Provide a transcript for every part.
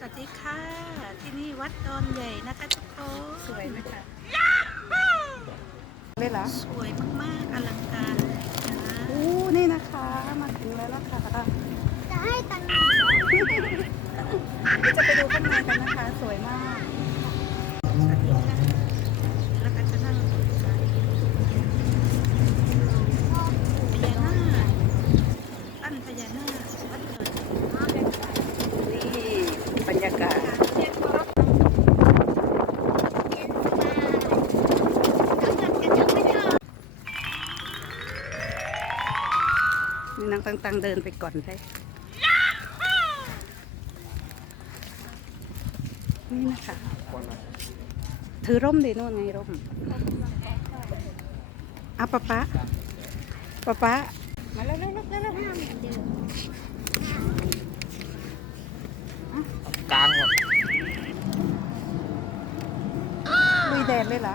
สวัสดีค่ะ ที่นี่วัดดอนใหญ่นะคะทุกคนสวยไหมคะเลยเหรอสวยมากๆอลังการ นี่นางตังๆเดินไปก่อนได้นี่นะคะ ถือร่มดีโน่นไงร่มเอาป๊าป๊าป๊าป๊ามาแล้วแล้วแล้วแล้วกลางหมดลุยแดดเลยเหรอ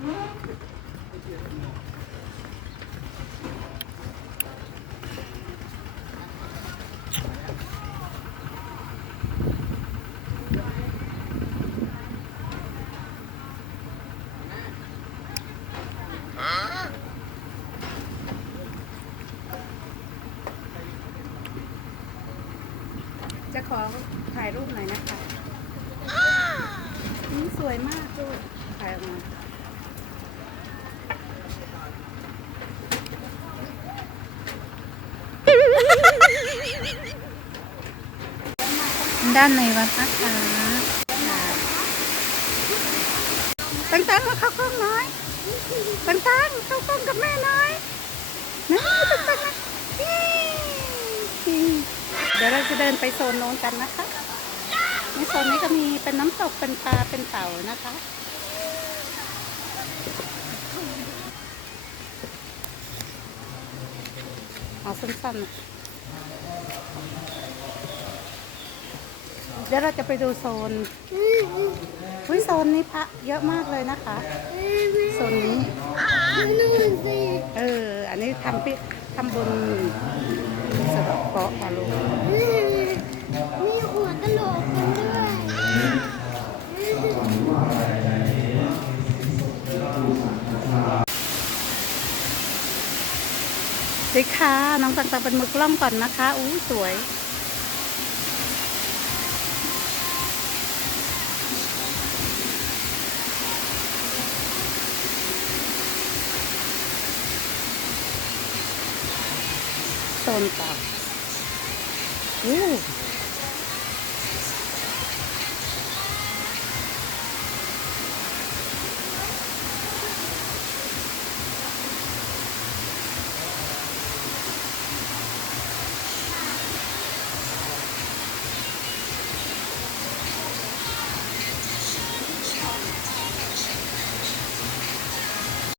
จะขอถ่ายรูปหน่อยนะคะนี่สวยมากด้วยถ่ายออกมา ด้านในวัดนะคะตังตังมาเข้ากล้องหน่อยตังตังเข้ากล้องกับแม่หน่อยนะตังตังนะนี่เดี๋ยวเราจะเดินไปโซนโน้นกันนะคะในโซนนี้ก็มีเป็นน้ำตกเป็นปลาเป็นเต่านะคะเอาสั้นๆนะ เดี๋ยวเราจะไปดูโซนวิโซนนี้พระเยอะมากเลยนะคะ โซนนี้ นู่นสิเออ อันนี้ทำพิทำบุญสะเดอกเคราะห์ค่ะลูกมีหัวกะโหลกกันด้วยสิคะน้องตังตังเป็นมือกล้องก่อนนะคะอู้สวย โซนต่ออู้